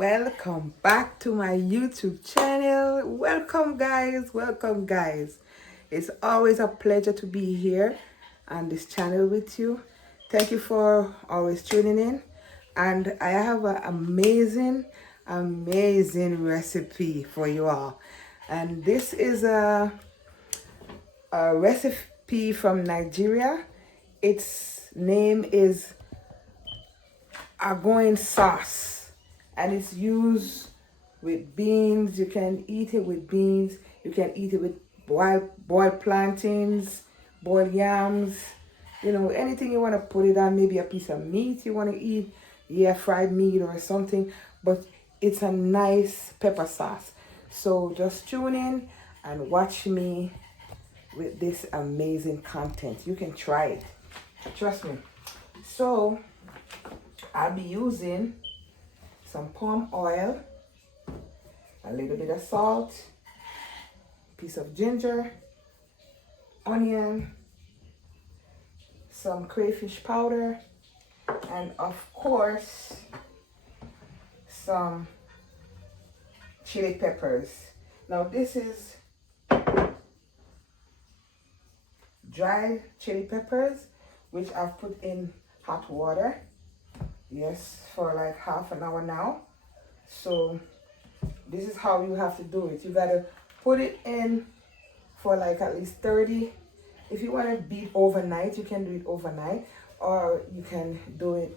Welcome back to my YouTube channel. Welcome guys. It's always a pleasure to be here on this channel with you. Thank you for always tuning in. And I have an amazing recipe for you all. And this is a recipe from Nigeria. Its name is Agoyin sauce, and it's used with beans. You can eat it with beans. You can eat it with boiled plantains, boiled yams. You know, anything you want to put it on. Maybe a piece of meat you want to eat. Yeah, fried meat or something. But it's a nice pepper sauce. So just tune in and watch me with this amazing content. You can try it. Trust me. So I'll be using some palm oil, a little bit of salt, piece of ginger, onion, some crayfish powder, and of course some chili peppers. Now this is dried chili peppers, which I've put in hot water. Yes, for like half an hour now. So this is how you have to do it. You gotta put it in for like at least 30. If you want to beat overnight, you can do it overnight, or you can do it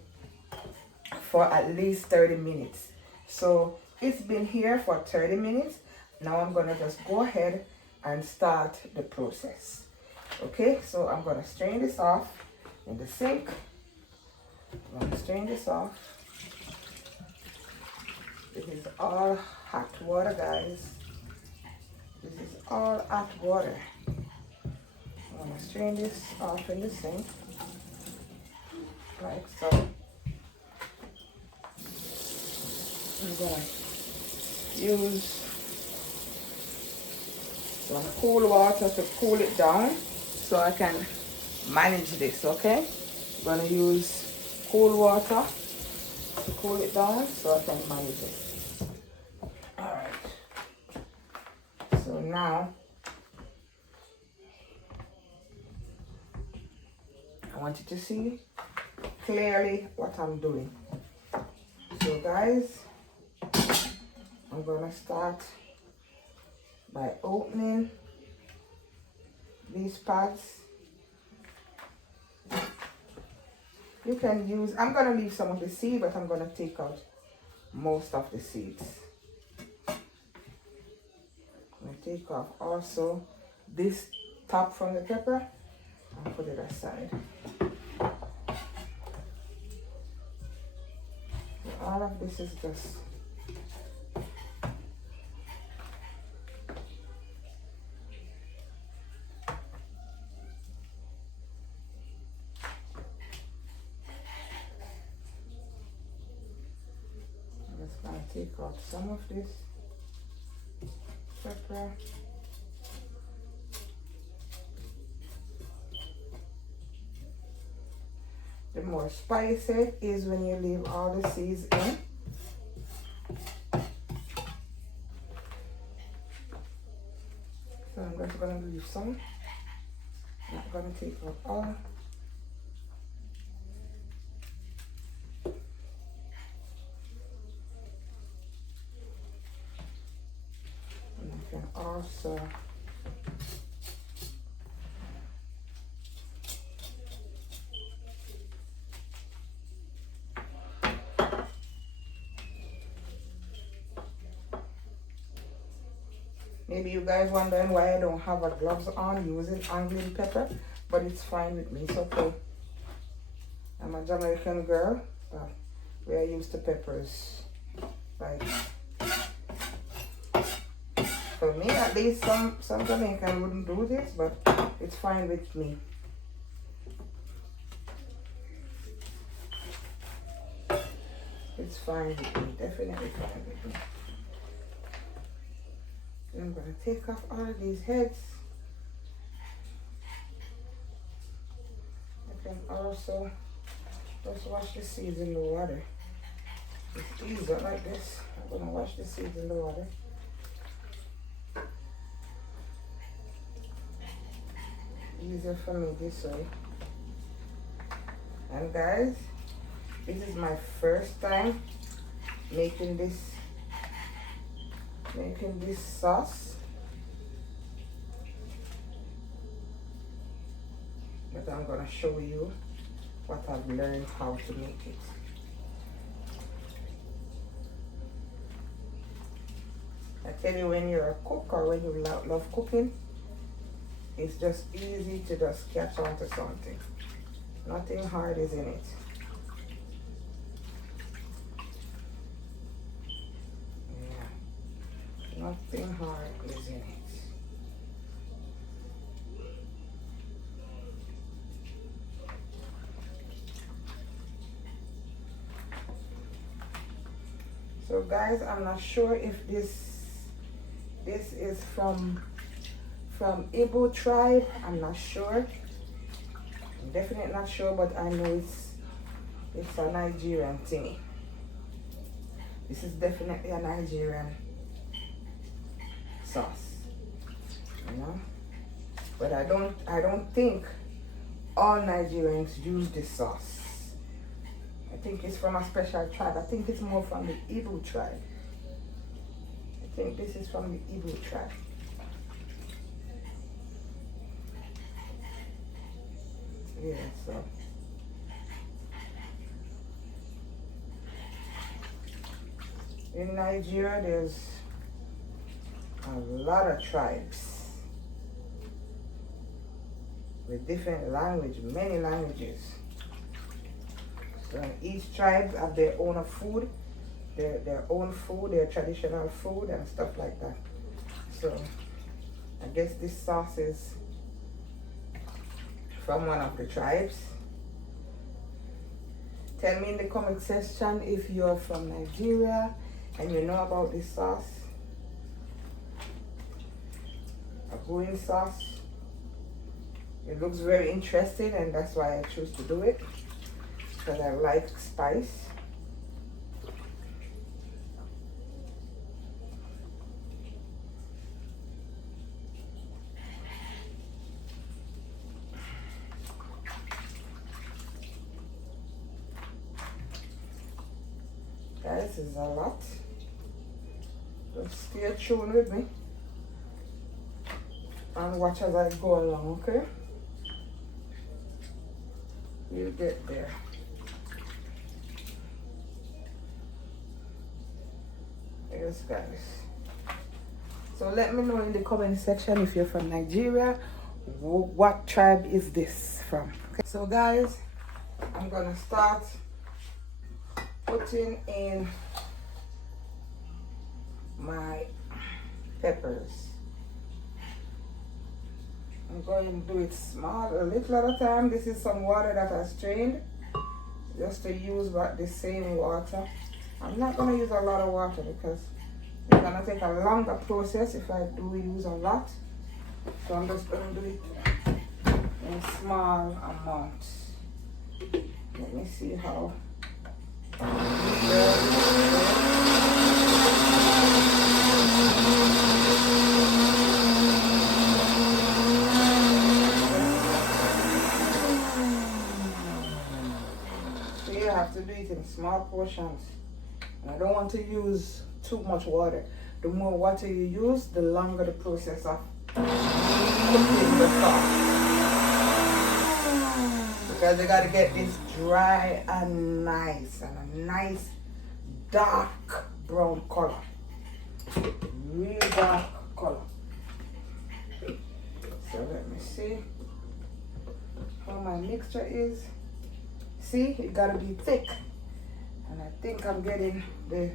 for at least 30 minutes. So it's been here for 30 minutes. Now I'm gonna just go ahead and start the process. Okay, so I'm gonna strain this off in the sink. I'm going to strain this off. This is all hot water, guys. This is all hot water. I'm going to strain this off in the sink, like so. I'm going to use some cool water to cool it down so I can manage this, okay? I'm going to use cool water to cool it down so I can manage it. Alright. So now I want you to see clearly what I'm doing. So guys, I'm gonna start by opening these parts. You can use, I'm going to leave some of the seed, but I'm going to take out most of the seeds. I'm going to take off also this top from the pepper and put it aside. So all of this is just take out some of this pepper. The more spicy it is when you leave all the seeds in. So I'm just going to leave some. I'm not going to take out all. Also maybe you guys wondering why I don't have a gloves on using Anglian pepper, but it's fine with me. It's okay. I'm a Jamaican girl, but we are used to peppers. Like, for me, at least some Jamaican wouldn't do this, but it's fine with me. It's fine with me, definitely fine with me. And I'm going to take off all of these heads. I can also just wash the seeds in the water. It's easier like this. I'm gonna wash the seeds in the water. Easier for me this way. And guys, this is my first time making this sauce. But I'm gonna show you what I've learned how to make it. I tell you, when you're a cook or when you love cooking, it's just easy to just catch on to something. Nothing hard is in it. Yeah, nothing hard is in it. So guys, I'm not sure if this is from Igbo tribe. I'm not sure. I'm definitely not sure, but I know it's a Nigerian thing. This is definitely a Nigerian sauce, you know. But I don't think all Nigerians use this sauce. I think it's from a special tribe. I think it's more from the Igbo tribe. I think this is from the Igbo tribe. Yeah, so. In Nigeria, there's a lot of tribes with different language, many languages. So each tribe have their own food, their own food, their traditional food and stuff like that. So I guess this sauce is from one of the tribes. Tell me in the comment section if you're from Nigeria and you know about this sauce. Agoyin sauce. It looks very interesting, and that's why I choose to do it, because I like spice. Guys, this is a lot. Just stay tuned with me and watch as I go along, okay? We'll get there. Yes, guys. So let me know in the comment section if you're from Nigeria. What tribe is this from? Okay. So guys, I'm gonna start putting in my peppers. I'm going to do it small, a little at a time. This is some water that I strained, just to use about the same water. I'm not going to use a lot of water because it's going to take a longer process if I do use a lot. So I'm just going to do it in small amounts. Let me see how. You have to do it in small portions. And I don't want to use too much water. The more water you use, the longer the process of cooking the sauce. Because you gotta get this dry and nice, and a nice dark brown color. Real dark color. So let me see how my mixture is. See, it gotta be thick, and I think I'm getting the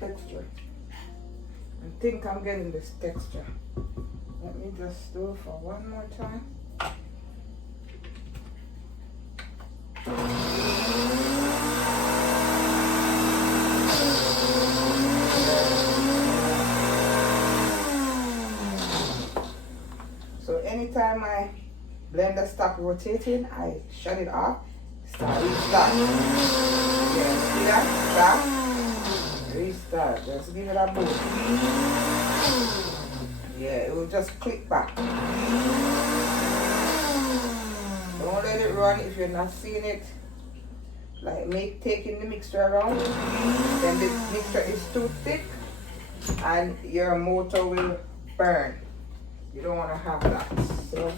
texture. I think I'm getting this texture. Let me just do it for one more time. So anytime my blender stops rotating, I shut it off. Start, restart. Yeah, see that? Start, restart. Just give it a boost. Yeah, it will just click back. Don't let it run if you're not seeing it. Like taking the mixture around, then the mixture is too thick and your motor will burn. You don't want to have that. So,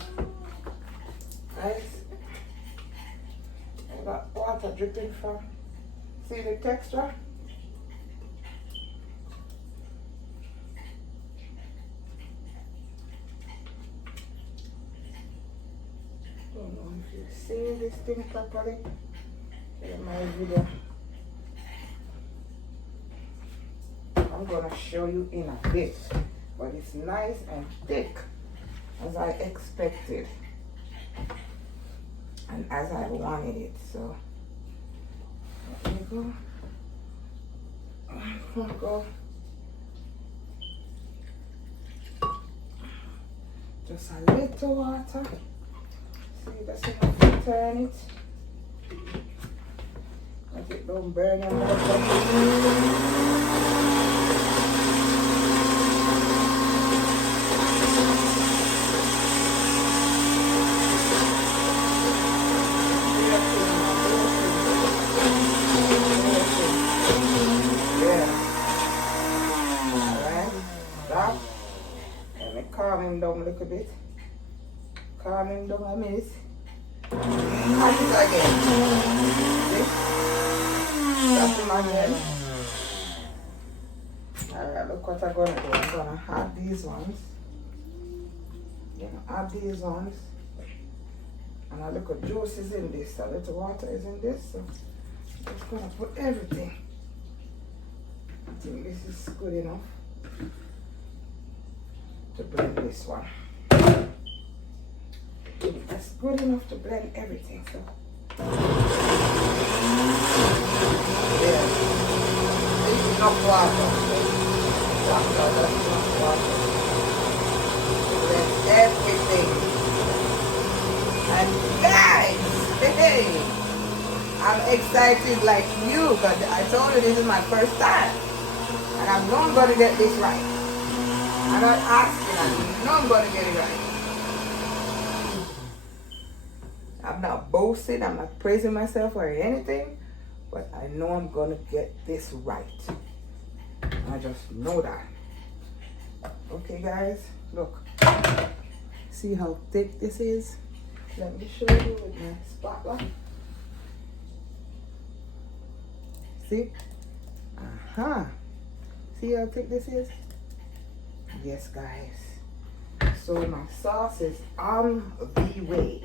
guys, I got water dripping from. See the texture? Don't know if you see this thing properly in my video. I'm gonna show you in a bit, but it's nice and thick as I expected and as I wanted it. So there you go. I'm gonna go just a little water. See, that's enough to turn it. Let it don't burn your motor. Calm him down a little bit. Calm him down a minute. And it again. See? Stop him again. Alright, look what I'm gonna do. I'm gonna add these ones. Add these ones. And a little juice is in this. A little water is in this. So I'm just gonna put everything. I think this is good enough to blend this one. That's good enough to blend everything. So yeah, this is enough water. That's enough water. Blend everything. And guys, hey, I'm excited like you because I told you this is my first time, and I know I'm gonna get this right. I'm not asking, I know I'm going to get it right. I'm not boasting, I'm not praising myself or anything, but I know I'm going to get this right. I just know that. Okay, guys, look. See how thick this is? Let me show you with my spatula. See? See how thick this is? Yes, guys. So my sauce is on the way.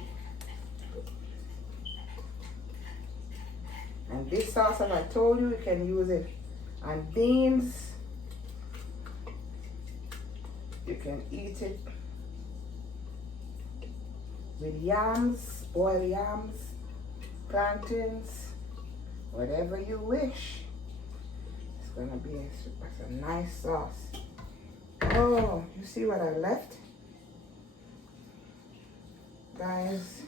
And this sauce, as I told you, you can use it on beans. You can eat it with yams, boiled yams, plantains, whatever you wish. It's gonna be a nice sauce. Oh, you see what I left? Guys,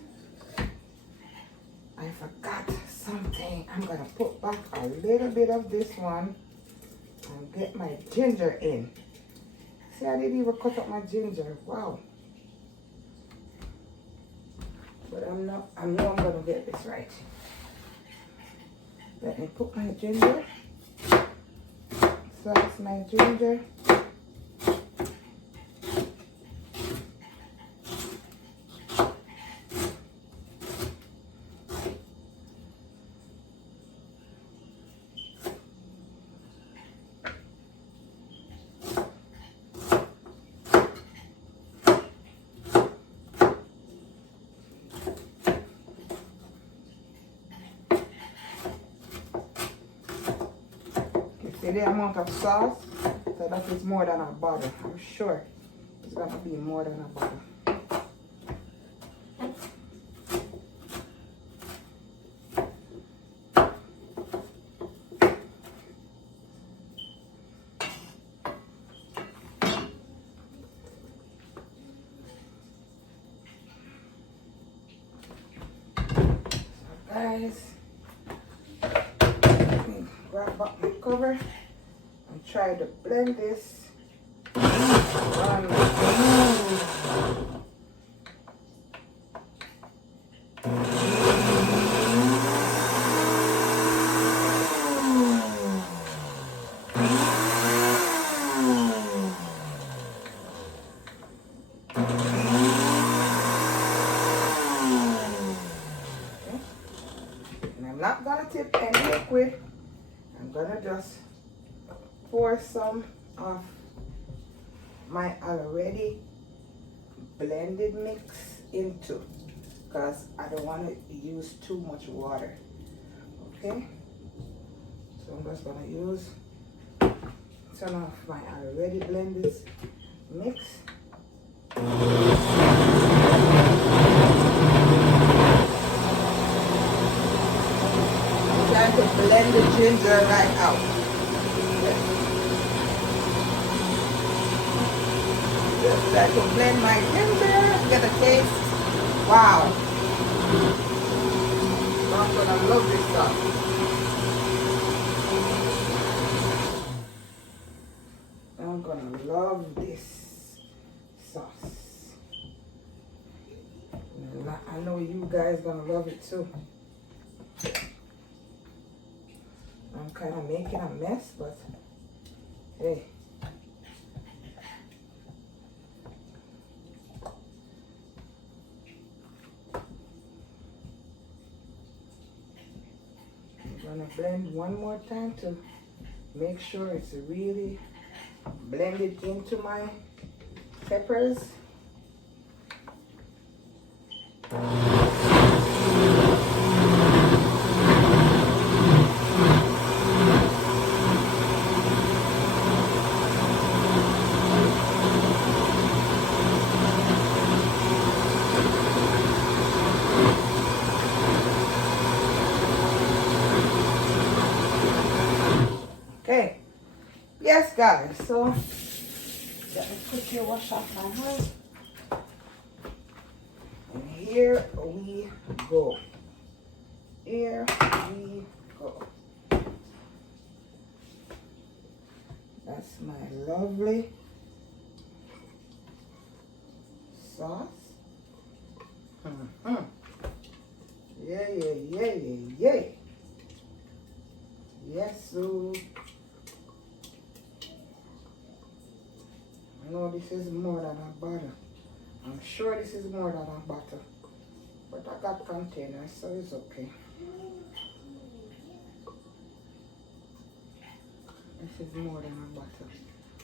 I forgot something. I'm gonna put back a little bit of this one and get my ginger in. See, I didn't even cut up my ginger. Wow. But I know I'm gonna get this right. Let me put my ginger. Slice my ginger. See the amount of sauce? So that is more than a bottle. I'm sure it's gonna be more than a bottle. guys. Let me grab up my cover and try to blend this. I'm not gonna tip any liquid. I'm gonna just pour some of my already blended mix into, because I don't want to use too much water. Okay, so I'm just gonna use some of my already blended mix. Trying to blend the ginger right out. Just try to blend my ginger, get a taste. Wow. I'm gonna love this stuff. I'm gonna love this sauce. I know you guys gonna love it too. I'm kind of making a mess, but hey. I'm gonna blend one more time to make sure it's really blended into my peppers. Okay, yes guys, so let me quickly wash off my hands. And here we go. Here we go. That's my lovely sauce. Yeah, yeah, yeah, yeah, yeah. Yes, so I know this is more than a butter. I'm sure this is more than a butter. But I got containers, so it's okay. This is more than a butter.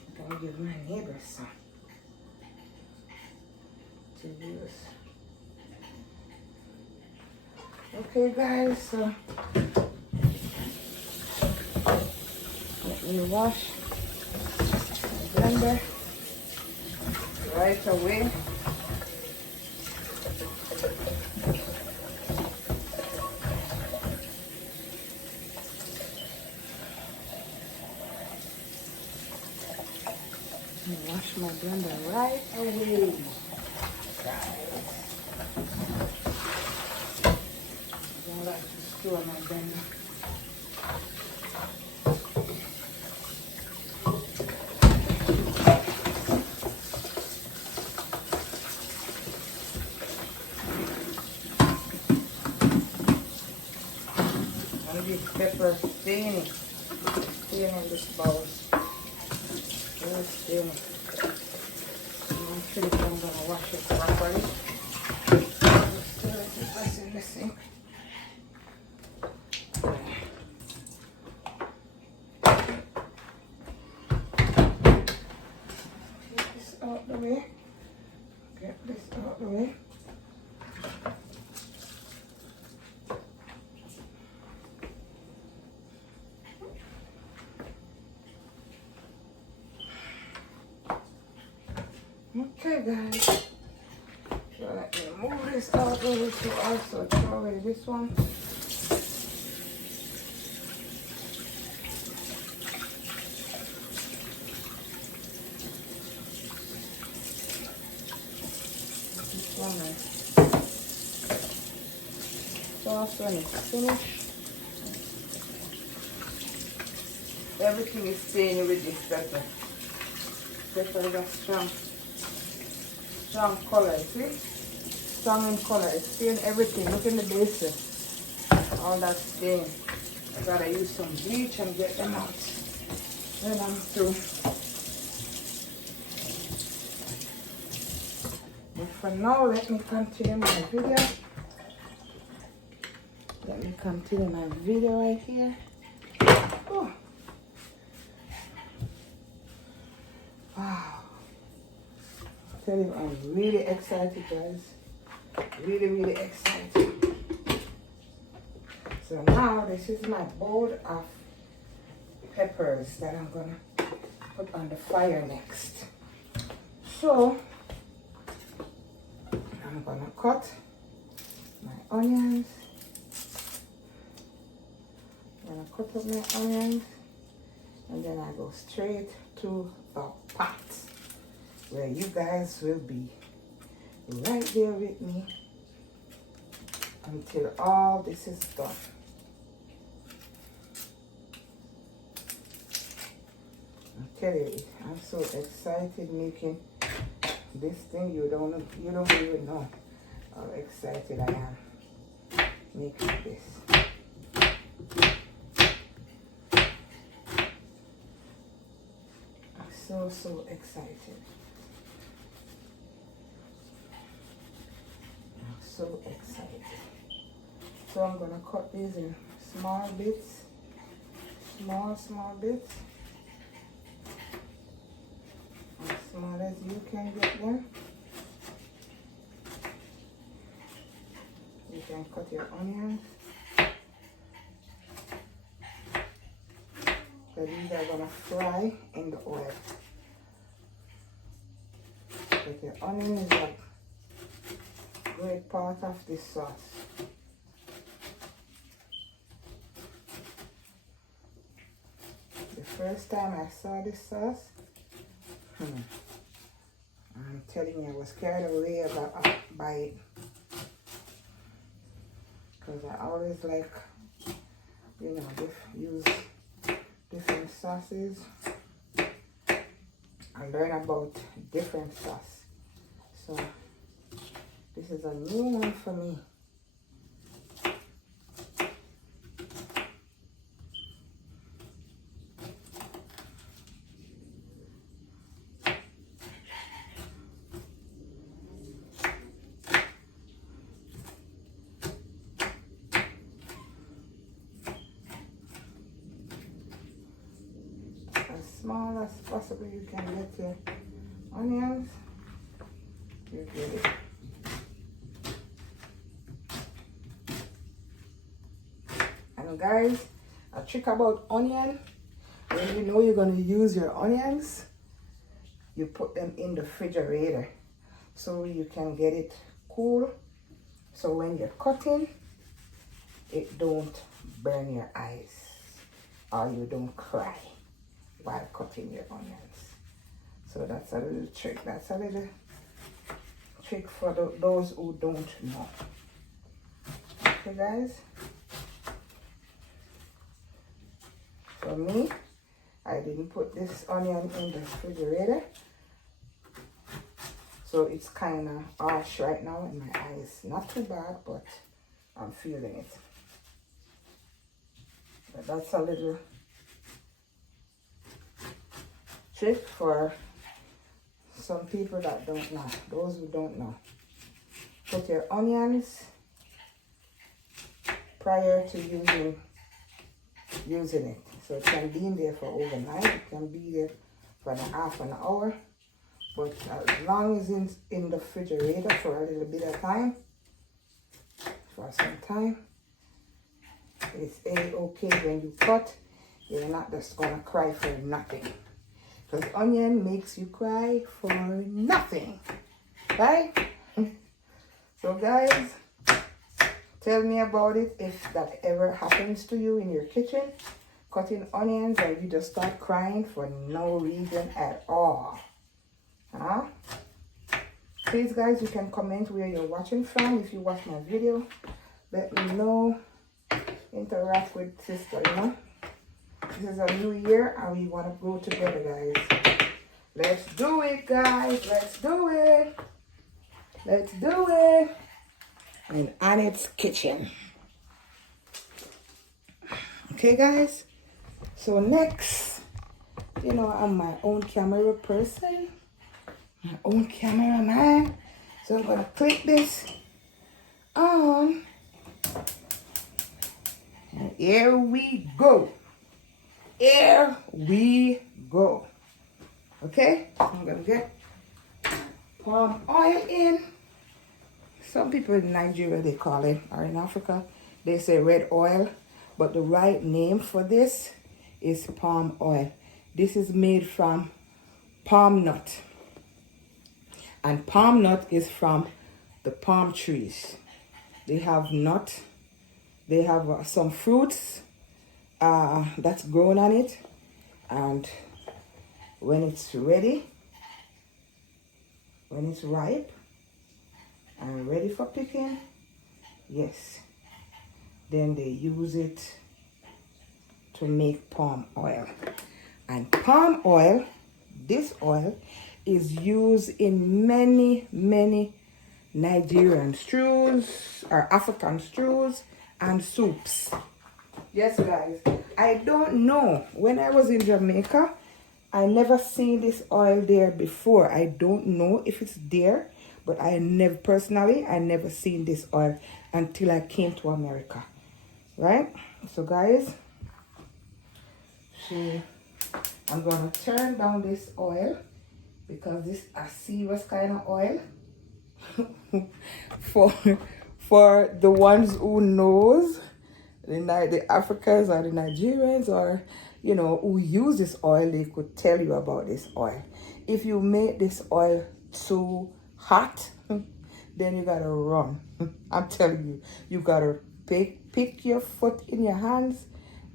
I can give my neighbors some to use. Okay guys, so let me wash my blender right away. Wash my blender right away, guys. I don't like to store my blender. And this pepper staying in this bowl. Actually, I'm gonna wash it properly. Stir it in the sink. Take this out the way. Get this out the way. Okay guys, so let me move this out over to also throw away this one. This one sauce when it's finished. Everything is staying with this pepper. Pepper is a strong color, see? Strong in color. It's staying everything. Look in the basin. All that stain. I gotta use some bleach and get them out. Then I'm through. But for now, let me continue my video. Let me continue my video right here. Oh. Wow. I tell you, I'm really excited, guys. Really excited. So now this is my bowl of peppers that I'm gonna put on the fire next. So I'm gonna cut my onions. I'm gonna cut up my onions and then I go straight to the pot where you guys will be right there with me until all this is done. I tell you, I'm so excited making this thing. You don't even know how excited I am making this. I'm so excited. I'm so excited. So I'm gonna cut these in small bits, small bits. As small as you can get them. You can cut your onions. So these are gonna fry in the oil. But the onion is a great part of this sauce. The first time I saw this sauce, I'm telling you, I was carried away by it. Because I always like, you know, use different sauces. I learn about different sauce. So this is a new one for me. Small as possible you can get your onions. You get it. And guys, a trick about onion, when you know you're going to use your onions, you put them in the refrigerator so you can get it cool. So when you're cutting, it don't burn your eyes or you don't cry while cutting your onions. So that's a little trick. That's a little trick for those who don't know. Okay, guys. For me, I didn't put this onion in the refrigerator, so it's kind of harsh right now in my eyes. Not too bad, but I'm feeling it. But that's a little trick for some people that don't know, those who don't know. Put your onions prior to using it. So it can be in there for overnight, it can be there for half an hour, but as long as it's in the refrigerator for a little bit of time, for some time, it's okay when you cut. You're not just gonna cry for nothing. Because onion makes you cry for nothing, right? So guys, tell me about it if that ever happens to you in your kitchen, cutting onions and you just start crying for no reason at all. Huh? Please guys, you can comment where you're watching from if you watch my video. Let me know. Interact with sister, you know. This is a new year and we want to grow together, guys. Let's do it, guys. Let's do it. Let's do it. In Annette's kitchen. Okay, guys. So next, you know, I'm my own camera person. My own cameraman. So I'm going to click this on. And here we go. Here we go. Okay, I'm gonna get palm oil in. Some people in Nigeria they call it, or in Africa they say red oil, but the right name for this is palm oil. This is made from palm nut, and palm nut is from the palm trees. They have nut, they have some fruits that's grown on it, and when it's ready, when it's ripe and ready for picking, yes, then they use it to make palm oil. And palm oil, this oil, is used in many Nigerian stews or African stews and soups. Yes, guys, I don't know. When I was in Jamaica, I never seen this oil there before. I don't know if it's there, but I never seen this oil until I came to America. Right? So guys, I'm gonna turn down this oil because this is a serious kind of oil. for the ones who knows, the Africans or the Nigerians, or you know, who use this oil, they could tell you about this oil. If you make this oil too hot, then you gotta run. I'm telling you, you gotta pick your foot in your hands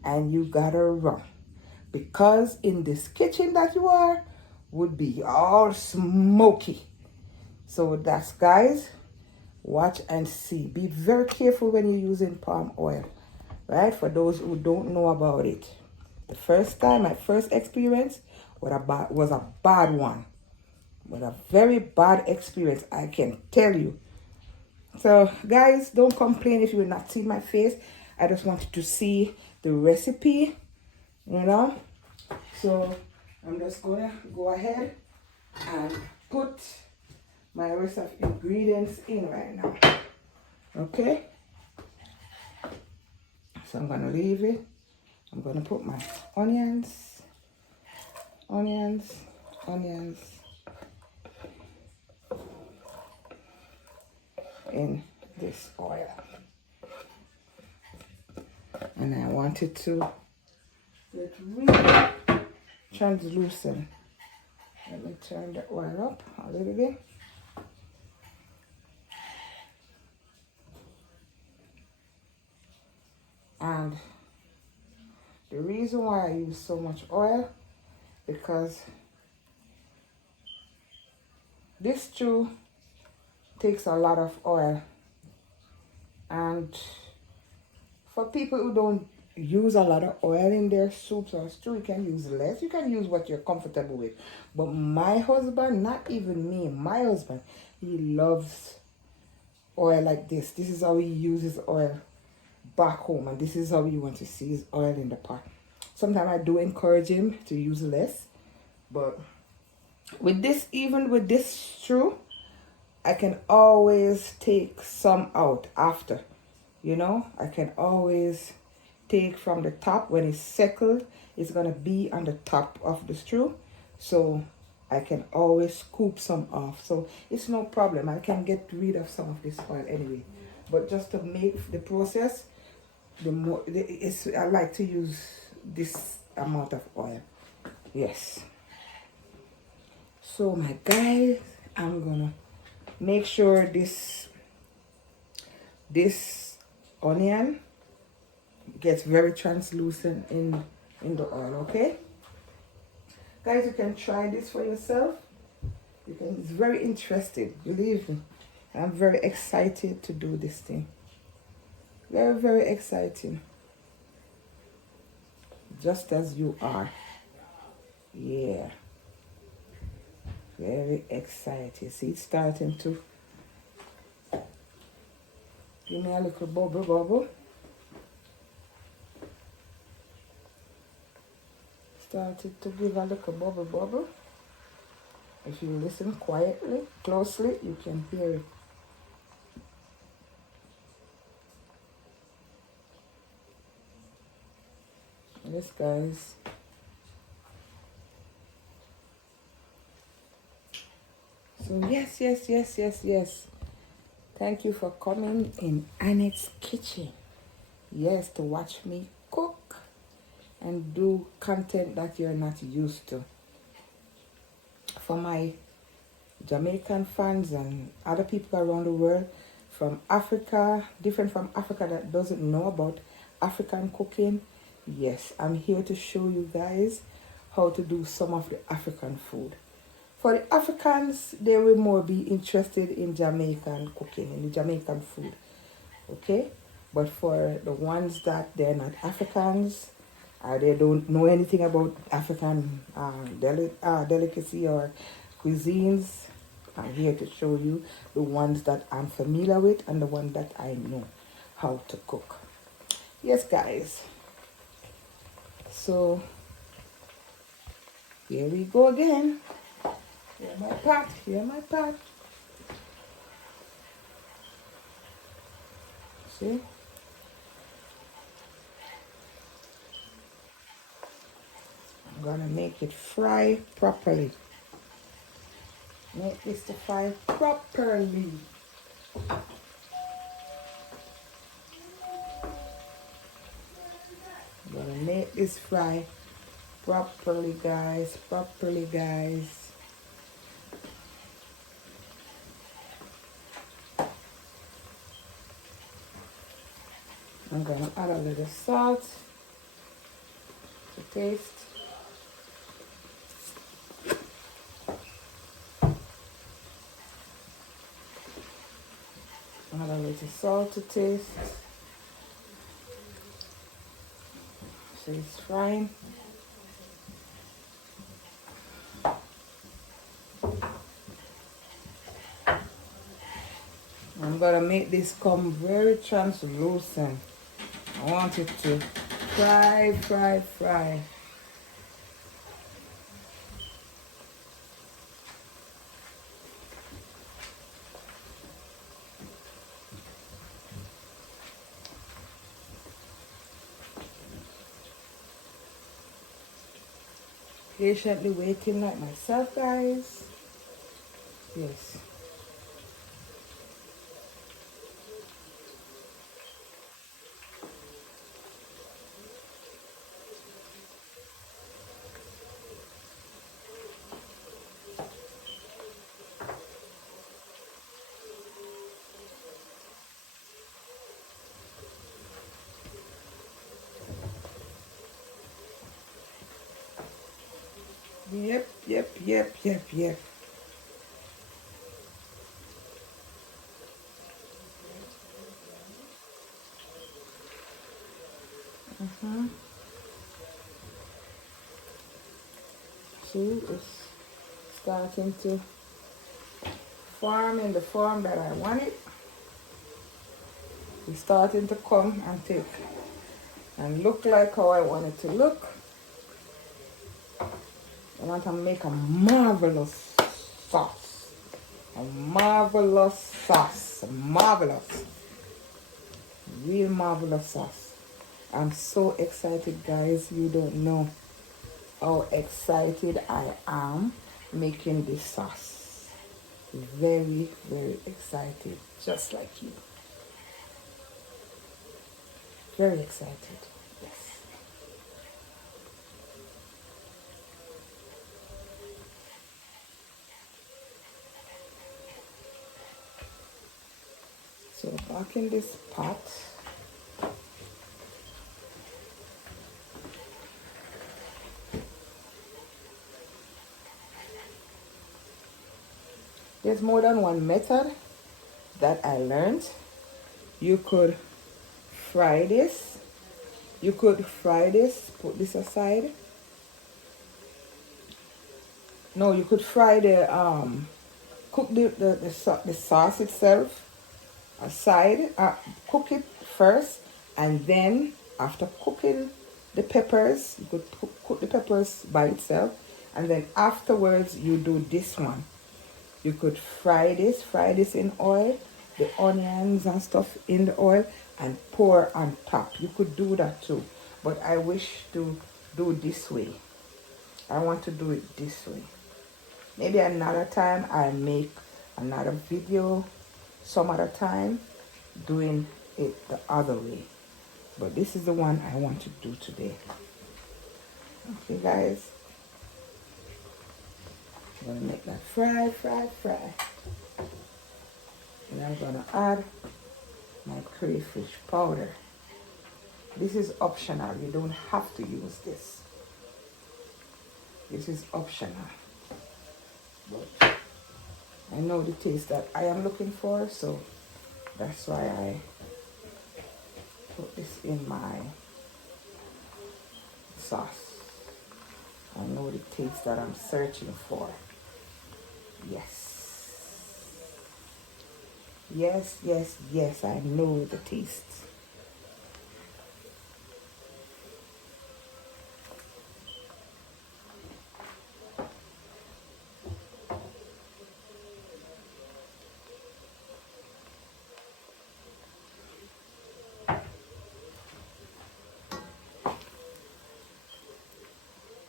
and you gotta run, because in this kitchen that you are would be all smoky. So that's, guys, watch and see. Be very careful when you're using palm oil, right? For those who don't know about it. The first time, my first experience was a bad one. Was a very bad experience, I can tell you. So, guys, don't complain if you're not seeing my face. I just wanted to see the recipe, you know. So, I'm just going to go ahead and put my rest of ingredients in right now. Okay? So, I'm going to leave it. I'm going to put my onions in this oil. And I want it to get really translucent. Let me turn the oil up a little bit. And the reason why I use so much oil, because this stew takes a lot of oil, and for people who don't use a lot of oil in their soups or stew, you can use less. You can use what you're comfortable with. But my husband, not even me, my husband, he loves oil like this. This is how he uses oil back home, and this is how he wants to see his oil in the pot. Sometimes I do encourage him to use less, but with this, even with this stew, I can always take some out after, you know. I can always take from the top. When it's settled, it's gonna be on the top of the stew, so I can always scoop some off. So it's no problem. I can get rid of some of this oil anyway, but just to make the process, I like to use this amount of oil. Yes. So my guys, I'm gonna make sure this onion gets very translucent in the oil. Okay, guys, you can try this for yourself. It's very interesting, believe me. I'm very excited to do this thing. Very, very exciting. Just as you are. Yeah. Very excited. See, it's starting to give me a little bubble bubble. Started to give a little bubble bubble. If you listen quietly, closely, you can hear it. Yes, guys. So yes. Thank you for coming in Annette's kitchen. Yes, to watch me cook and do content that you're not used to. For my Jamaican fans and other people around the world from Africa, different from Africa that doesn't know about African cooking, yes, I'm here to show you guys how to do some of the African food. For the Africans, they will more be interested in Jamaican cooking, in the Jamaican food, okay? But for the ones that they're not Africans, they don't know anything about African delicacy or cuisines, I'm here to show you the ones that I'm familiar with and the ones that I know how to cook. Yes, guys. So, here we go again. Here my pot. See? I'm gonna make it fry properly. Make this to fry properly. I'm gonna make this fry properly, guys. I'm gonna add a little salt to taste. Add a little salt to taste. So it's frying. I'm gonna make this come very translucent. I want it to fry. Patiently waiting like myself, guys. Yes. Yep. See, it's starting to form in the form that I want it. It's starting to come and take and look like how I want it to look. I want to make a marvelous sauce. A marvelous sauce. Marvelous. Real marvelous sauce. I'm so excited, guys. You don't know how excited I am making this sauce. Very, very excited. Just like you. Very excited. Yes. So back in this pot, there's more than one method that I learned. You could fry this. You could fry this, put this aside. No, you could fry the cook the sauce itself aside. Cook it first, and then after cooking the peppers, you could cook the peppers by itself, and then afterwards you do this one. You could fry this in oil, the onions and stuff in the oil, and pour on top. You could do that too, but I wish to do this way. I want to do it this way. Maybe another time I'll make another video some other time doing it the other way. But this is the one I want to do today. Okay, guys. I'm going to make that fry. And I'm going to add my crayfish powder. This is optional. You don't have to use this. This is optional. But I know the taste that I am looking for, so that's why I put this in my sauce. I know the taste that I'm searching for. Yes, I know the taste.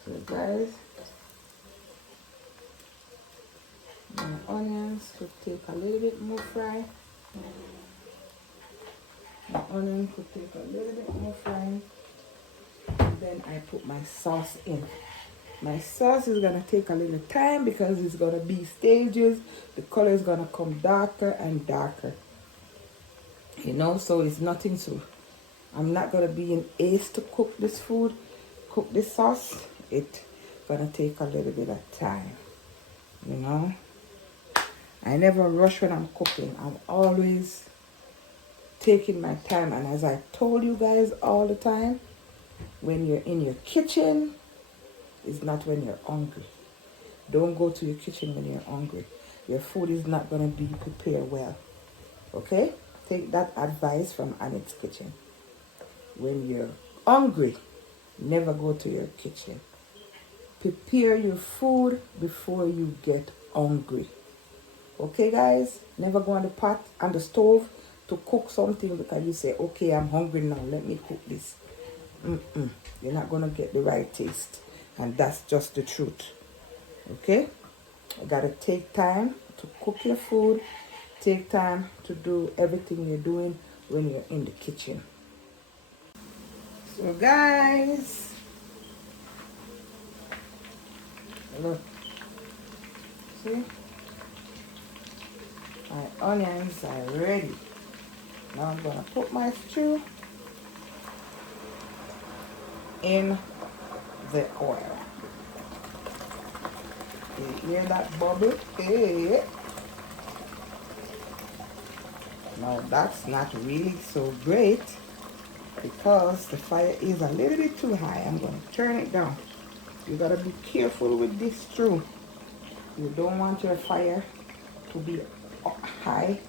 So guys, my onions could take a little bit more fry. My onion could take a little bit more frying. And then I put my sauce in. My sauce is gonna take a little time because it's gonna be stages. The color is gonna come darker and darker. You know, so it's nothing to, I'm not gonna be in haste to cook this food, cook this sauce. It's gonna take a little bit of time, you know. I never rush when I'm cooking. I'm always taking my time, and as I told you guys all the time, when you're in your kitchen, it's not when you're hungry. Don't go to your kitchen when you're hungry. Your food is not gonna be prepared well. Okay? Take that advice from Annette's kitchen. When you're hungry, never go to your kitchen. Prepare your food before you get hungry. Okay, guys? Never go on the pot, on the stove to cook something because you say, okay, I'm hungry now, let me cook this. You're not going to get the right taste. And that's just the truth. Okay? You got to take time to cook your food. Take time to do everything you're doing when you're in the kitchen. So, guys, look, see, my onions are ready. Now I'm gonna put my stew in the oil. You hear that bubble? Hey. Now that's not really so great because the fire is a little bit too high. I'm gonna turn it down. You gotta be careful with this stew. You don't want your fire to be high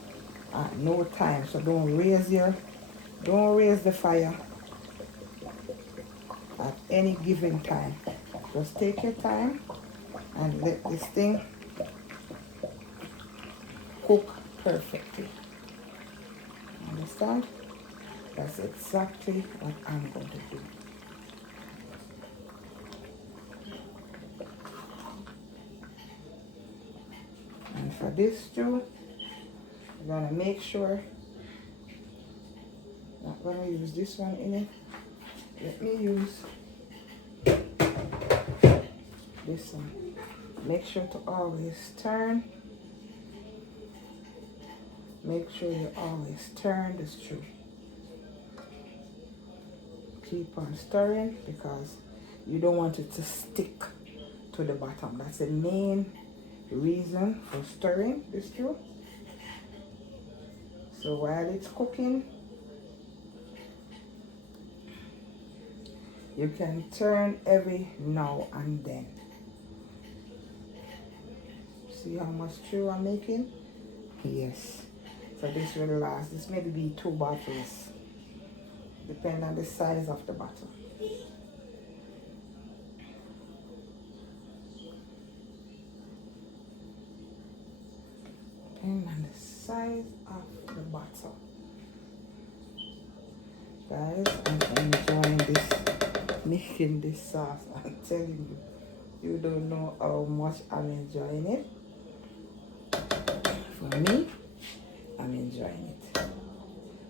at no time. So don't raise the fire at any given time. Just take your time and let this thing cook perfectly. Understand? That's exactly what I'm going to do. And for this stew, I'm going to make sure, not going to use this one in it. Let me use this one. Make sure to always turn. Make sure you always turn the stew. Keep on stirring because you don't want it to stick to the bottom. That's the main reason for stirring the stew. So while it's cooking, You can turn every now and then. See how much stew I'm making? Yes. So this will last. This may be 2 bottles. Depend on the size of the bottle. Depend on the size of the bottle. Guys, I'm enjoying this, making this sauce. I'm telling you, you don't know how much I'm enjoying it. For me, I'm enjoying it.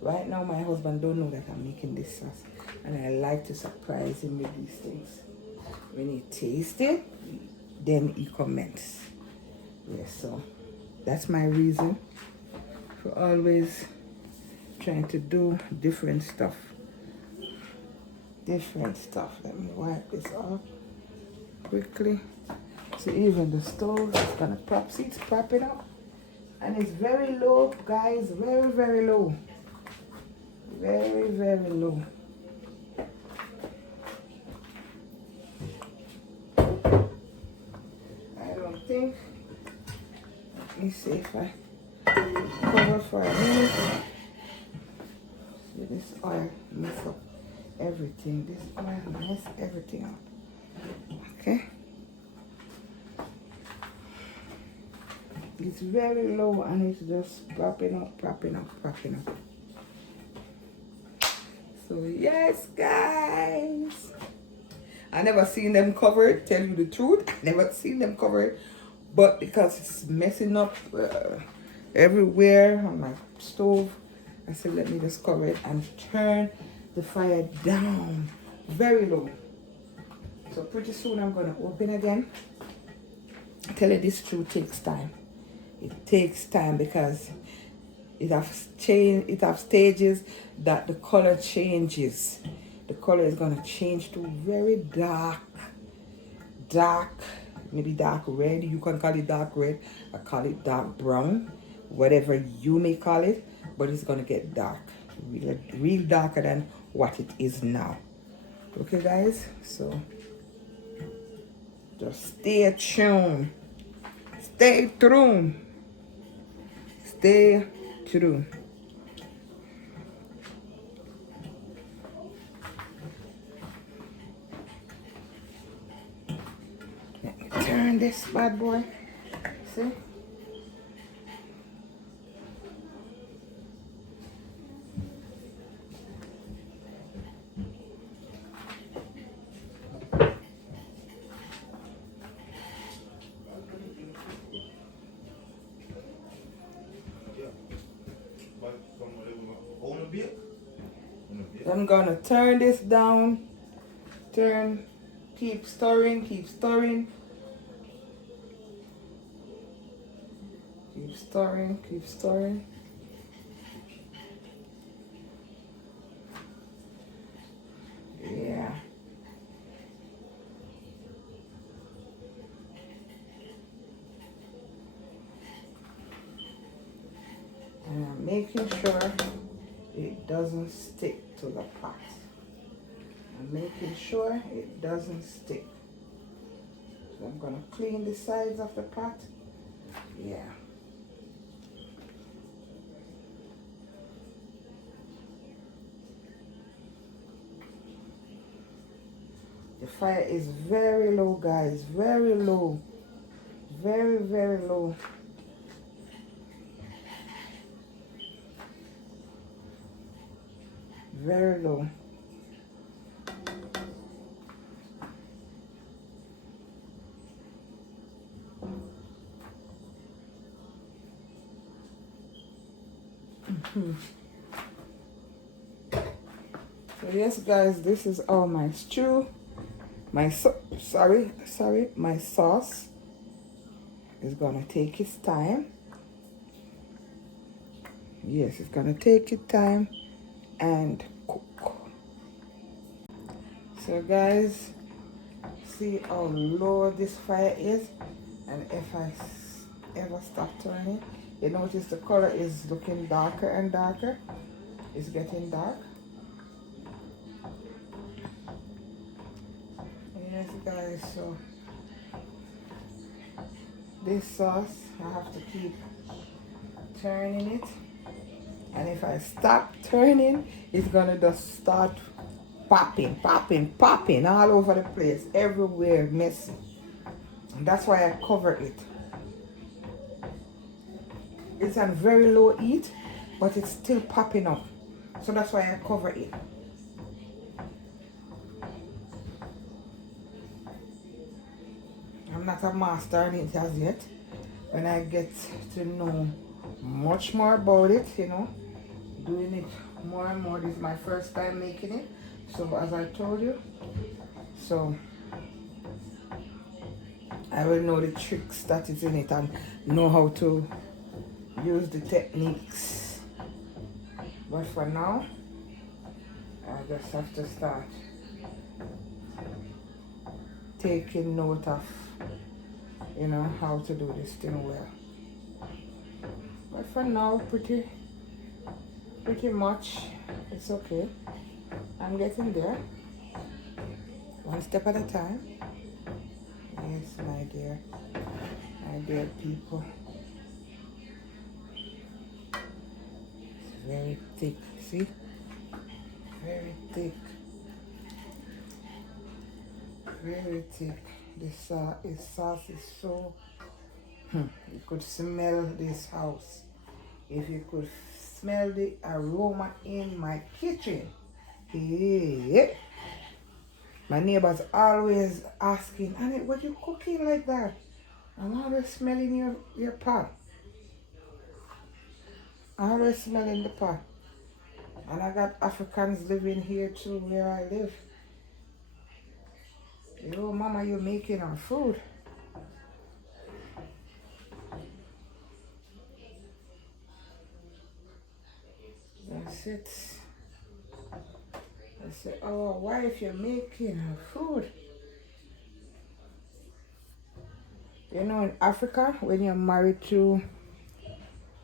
Right now, my husband don't know that I'm making this sauce, and I like to surprise him with these things. When he tastes it, then he comments. Yes, so that's my reason for always trying to do different stuff. Different stuff. Let me wipe this off quickly. So even the stove is gonna prop. See, it's propping up, and it's very low, guys. Very, very low. Very, very low. I don't think. Let me see if I cover for a minute. See, this oil mess up everything. This oil mess everything up. Okay. It's very low and it's just propping up, propping up, propping up. So yes, guys. I never seen them covered, tell you the truth. I never seen them covered. But because it's messing up everywhere on my stove, I said let me just cover it and turn the fire down very low. So pretty soon I'm gonna open again. I tell you this stew takes time. It takes time because it has changed. It has stages that the color changes. The color is gonna change to very dark, maybe dark red. You can call it dark red. I call it dark brown, whatever you may call it. But it's gonna get dark, real darker than what it is now. Okay, guys. So just stay tuned. Stay true. Stay true. Let me turn this bad boy. See? I'm gonna turn this down. Turn, keep stirring, keep stirring. Keep stirring, keep stirring. Yeah. And I'm making sure it doesn't stick to the pot. I'm making sure it doesn't stick. So I'm gonna clean the sides of the pot. Yeah. The fire is very low, guys. Very low. Very, very low. Very low. So yes, guys, this is all my stew. My my sauce is gonna take its time. Yes, it's gonna take its time and cook. So guys, see how low this fire is, and if I ever stop turning, you notice the color is looking darker and darker. It's getting dark. guys, so this sauce I have to keep turning it, and if I stop turning, it's gonna just start popping, popping, popping all over the place, everywhere, messy. And that's why I cover it. It's on very low heat, but it's still popping up, so that's why I cover it. I'm not a master in it as yet. When I get to know much more about it, you know, doing it more and more. This is my first time making it, so as I told you, so I will know the tricks that is in it and know how to use the techniques. But for now, I just have to start taking note of, you know, how to do this thing well. But for now, pretty much it's okay. I'm getting there, one step at a time. Yes, my dear people. It's very thick, see? Very thick. Very thick. This sauce is so, you could smell this house. If you could smell the aroma in my kitchen. Yeah. My neighbors always asking, Annie, what you cooking like that? I'm always smelling your pot. Always smelling the pot. And I got Africans living here too, where I live. Yo, mama, you making our food. That's it. I say, oh, wife, you're making her food. You know, in Africa, when you're married to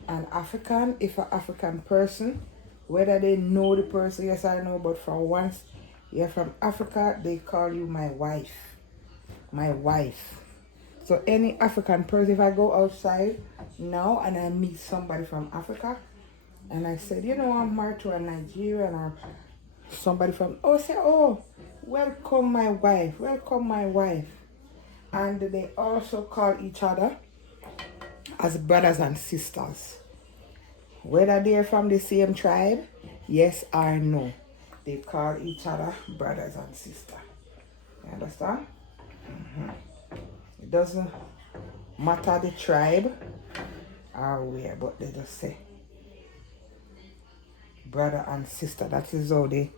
an African, if an African person, whether they know the person, yes, I know, but for once you're from Africa, they call you my wife. My wife. So any African person, if I go outside now and I meet somebody from Africa, and I said, you know, I'm married to a Nigerian or somebody from, say, oh, welcome my wife, welcome my wife. And they also call each other as brothers and sisters. Whether they're from the same tribe, yes or no, they call each other brothers and sisters. You understand? It doesn't matter the tribe or where, but they just say brother and sister. That is how the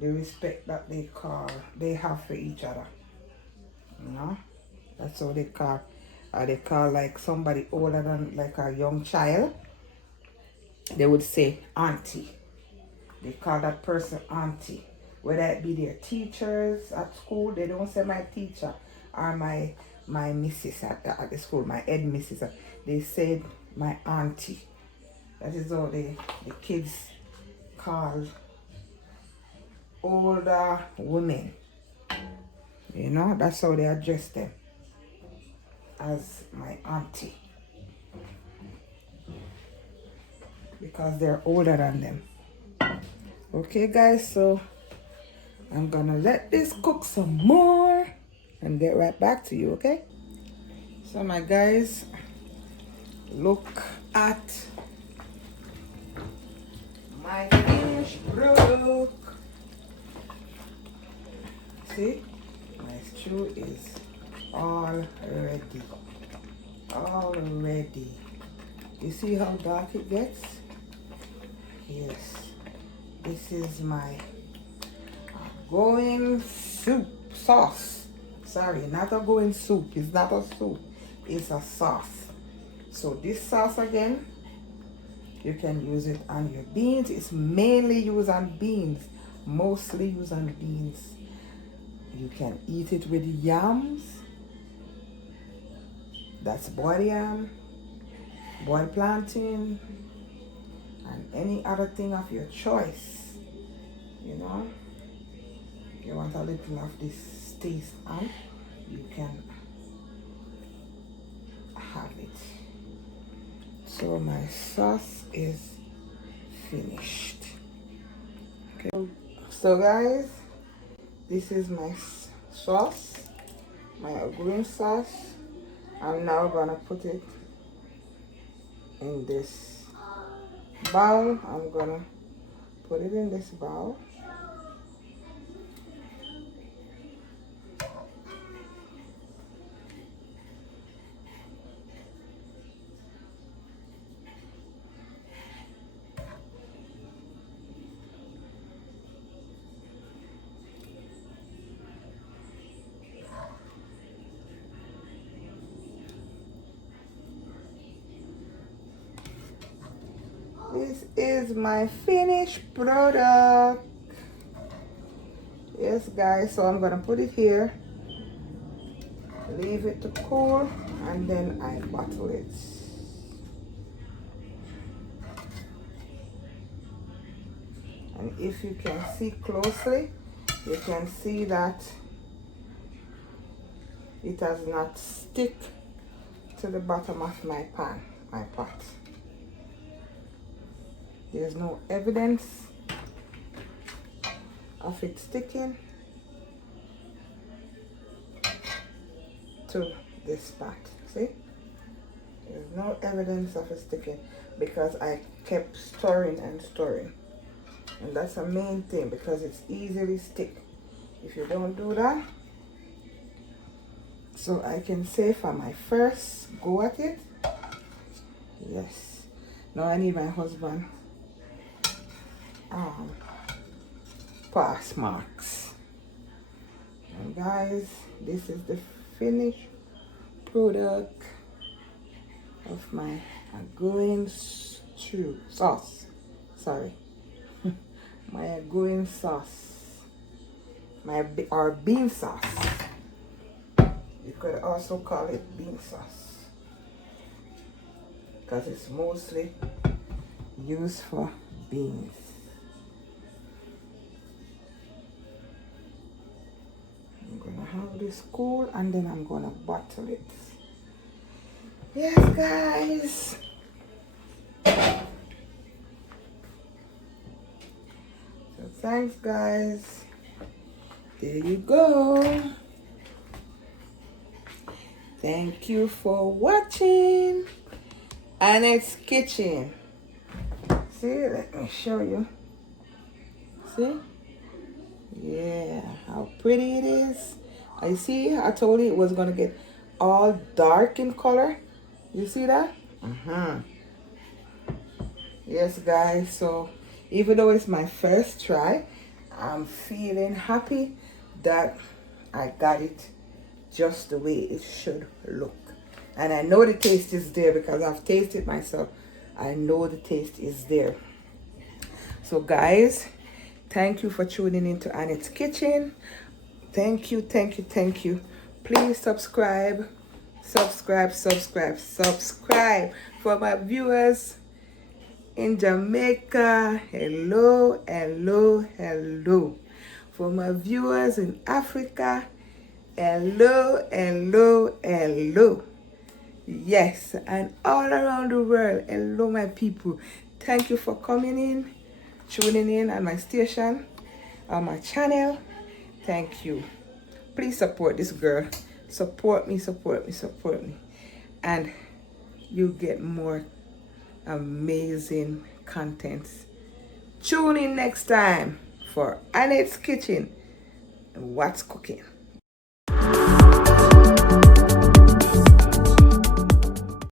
respect that they have for each other. You know? That's how they call. They call like somebody older than like a young child. They would say auntie. They call that person auntie. Whether it be their teachers at school, they don't say my teacher or my missus at the school, my head missus. They said my auntie. That is how the kids call older women. You know, that's how they address them, as my auntie, because they're older than them. Okay guys, so I'm gonna let this cook some more and get right back to you, okay? So my guys, look at my finished product. See, my stew is all ready. You see how dark it gets? Yes. This is my Agoyin soup sauce. Sorry, not Agoyin soup. It's not a soup. It's a sauce. So this sauce again, you can use it on your beans. It's mainly used on beans. Mostly used on beans. You can eat it with yams. That's boiled yam, boiled plantain, and any other thing of your choice. You know, you want a little of this taste and you can have it. So my sauce is finished. Okay, so guys, this is my sauce, my green sauce. I'm now gonna put it in this bowl. I'm gonna put it in this bowl. This is my finished product. Yes guys, so I'm gonna put it here, leave it to cool, and then I bottle it. And if you can see closely, you can see that it does not stick to the bottom of my pan, my pot. There's no evidence of it sticking to this pot. See? There's no evidence of it sticking because I kept stirring and stirring. And that's the main thing, because it's easily stick if you don't do that. So I can say for my first go at it, yes. Now I need my husband pass marks. And guys, this is the finished product of my Agoyin sauce. Sorry. My Agoyin sauce. Or bean sauce. You could also call it bean sauce, because it's mostly used for beans. I'm gonna have this cool and then I'm gonna bottle it. Yes guys. So thanks guys. There you go. Thank you for watching Annette's Kitchen. See, let me show you. See? Yeah, how pretty it is. I see, I told you it was gonna get all dark in color. You see that? Yes guys, so even though it's my first try, I'm feeling happy that I got it just the way it should look. And I know the taste is there because I've tasted myself. I know the taste is there. So guys, thank you for tuning into Annette's Kitchen. Thank you, thank you, thank you. Please subscribe, subscribe, subscribe, subscribe. For my viewers in Jamaica, hello, hello, hello. For my viewers in Africa, hello, hello, hello. Yes, and all around the world, hello my people. Thank you for coming in, tuning in on my station, on my channel. Thank you. Please support this girl. Support me, support me, support me. And you get more amazing contents. Tune in next time for Annette's Kitchen and What's Cooking.